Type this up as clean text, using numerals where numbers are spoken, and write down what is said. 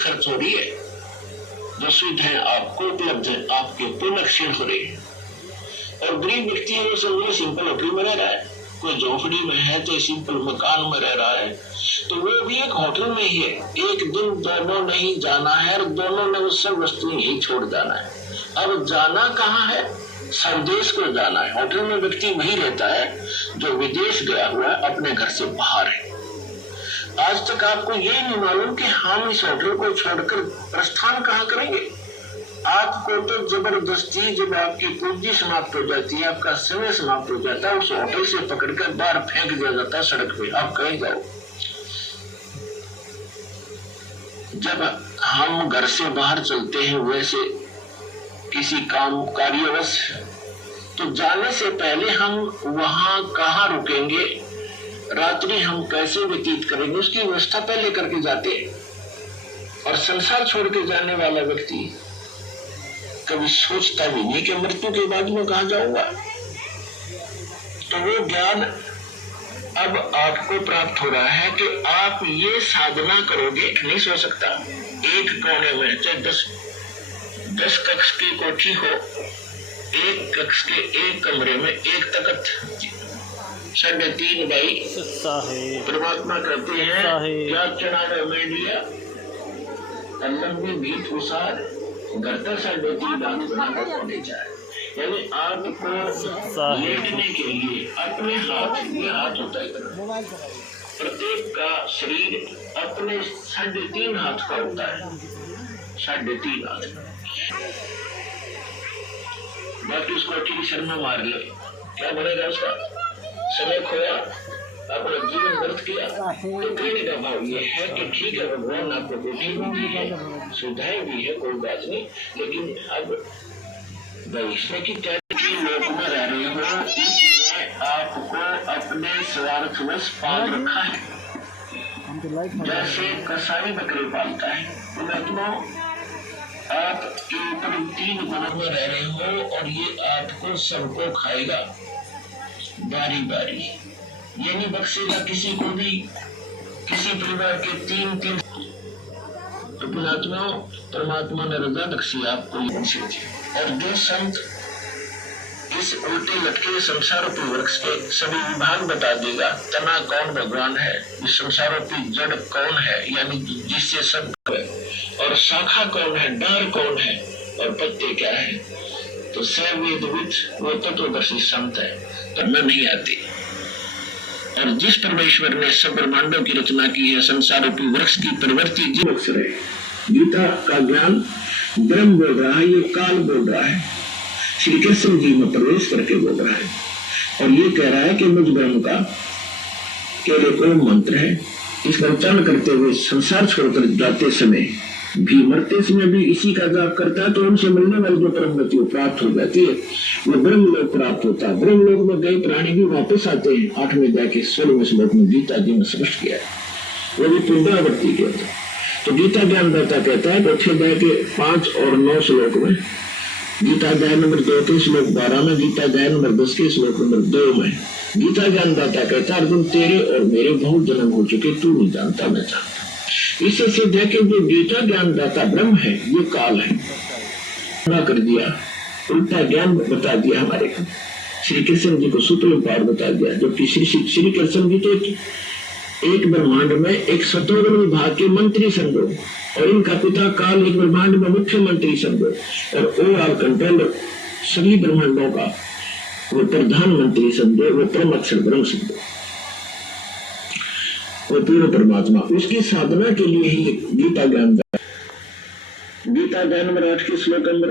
खर्च हो रही है, जो सुविधाएं आपको उपलब्ध है आपके पूर्ण क्षीण हो रही है। और गरीब व्यक्ति है वो सब सिंपल होटल में रह रहा है, कोई झोपड़ी में है तो सिंपल मकान में रह रहा है, तो वो भी एक होटल में ही है। एक दिन दोनों नहीं जाना है और दोनों ने वो सब वस्तुएं ही छोड़ जाना है। अब जाना कहाँ है? स्वदेश को जाना है। होटल में व्यक्ति वही रहता है जो विदेश गया हुआ है, अपने घर से बाहर है। आज तक आपको ये नहीं मालूम कि हम इस होटल को छोड़कर प्रस्थान कहाँ करेंगे। आपको तो जबरदस्ती जब आपकी पूंजी समाप्त हो जाती है, आपका समय समाप्त हो जाता है, उस होटल से पकड़कर बाहर फेंक दिया जाता है सड़क पे, आप कहीं जाओ। जब हम घर से बाहर चलते हैं वैसे किसी काम कार्यवश, तो जाने से पहले हम वहां कहाँ रुकेंगे, रात्रि हम कैसे व्यतीत करेंगे, उसकी व्यवस्था पहले करके जाते हैं। और संसार छोड़ के जाने वाला व्यक्ति कभी सोचता भी नहीं कि मृत्यु के बाद में कहां जाऊंगा। तो वो ज्ञान अब आपको प्राप्त हो रहा है कि आप ये साधना करोगे, नहीं सो सकता। एक कोने में चाहे 10 कक्ष की कोठी हो, एक कक्ष के एक कमरे में एक तख्त 3.5 बाई परमात्मा कहते हैं क्या चढ़ावे में लिया लंबी भीत उसार घरता 3.5 लाख बनाकर होने जाए। यानी आपको लेटने के लिए अपने हाथ, ये हाथ होता है, प्रत्येक का शरीर अपने 3.5 हाथ का होता है, 3.5 हाथ। बाकी उसको ठीक शर्मा मार ले, क्या बनेगा उसका? समय खोया, अपना जीवन व्यर्थ किया। तो कहने का भाव ये है कि ठीक है, भगवान आपको कोठी भी दी है, सुविधाएं भी है, कोई बात नहीं, लेकिन अब भविष्य की लोक में रह रहे हो, इसमें आपको अपने स्वार्थवश पाल रखा है। जैसे कसाई बकरे पालता है, परमात्मा आप ऊपर 3 गुणों में रह रहे हो और ये आपको सबको खाएगा बारी बारी, ये नहीं बख्शेगा किसी को भी। किसी परिवार के 3 तो परमात्मा ने रजा बख्शी आपको। और जो संत इस उल्टे लटके संसारोपी वृक्ष के सभी विभाग बता देगा, तना कौन भगवान है, इस संसारोपी जड़ कौन है, यानी जिससे सब है, और शाखा कौन है, डार कौन है, और पत्ते क्या है, तो सवेदविद वो तत्वदर्शी संत है, करना नहीं आती। और जिस परमेश्वर ने सब ब्रह्मांडों की रचना की है, संसारोपी वृक्ष की प्रवृत्ति जीव अक्षर है। गीता का ज्ञान ब्रह्म बोल रहा है, ये काल बोल रहा है, श्री कृष्ण जी में प्रवेश करके बोल रहा है, और ये कह रहा है कि मुझ ब्रह्म का केवल ओम मंत्र है। इसका उच्चारण करते हुए संसार छोड़कर जाते समय भी, मरते समय भी इसी का जाप करता है, तो उनसे मिलने वाली जो परम गति प्राप्त हो जाती है, वो ब्रह्मलोक प्राप्त होता है। ब्रह्मलोक में गए प्राणी भी वापस आते हैं। 8वें अध्याय के 16वें श्लोक में गीता जी ने स्पष्ट किया है, वो भी पुनरावृत्ति के होता है। तो गीता ज्ञानदाता कहता है, 6 अध्याय के 5 और 9 श्लोक में, गीता अध्याय नंबर 2 के श्लोक 12 में, गीता अध्याय नंबर 10 के श्लोक नंबर 2 में गीता ज्ञानदाता कहता है, अर्जुन तेरे और मेरे बहुत जन्म हो चुके, तू नहीं जानता, मैं जानता। इससे सिद्ध है कि जो गीता ज्ञानदाता ब्रह्म है, ये काल है। कर दिया, उल्टा ज्ञान बता दिया हमारे को, श्री कृष्ण जी को सुप्रीम पावर बता दिया, जबकि श्री कृष्ण जी तो एक ब्रह्मांड में एक स्वतंत्र विभाग के मंत्री समझो, और इनका पिता काल एक ब्रह्मांड में मुख्यमंत्री समझो, और ओवरऑल कंट्रोलर सभी ब्रह्मांडों का वो प्रधानमंत्री समझो, वो परम अक्षर ब्रह्म समझो, वो पूर्ण परमात्मा। उसकी साधना के लिए ही गीता ज्ञान, गीता ज्ञान नंबर 8 के श्लोक नंबर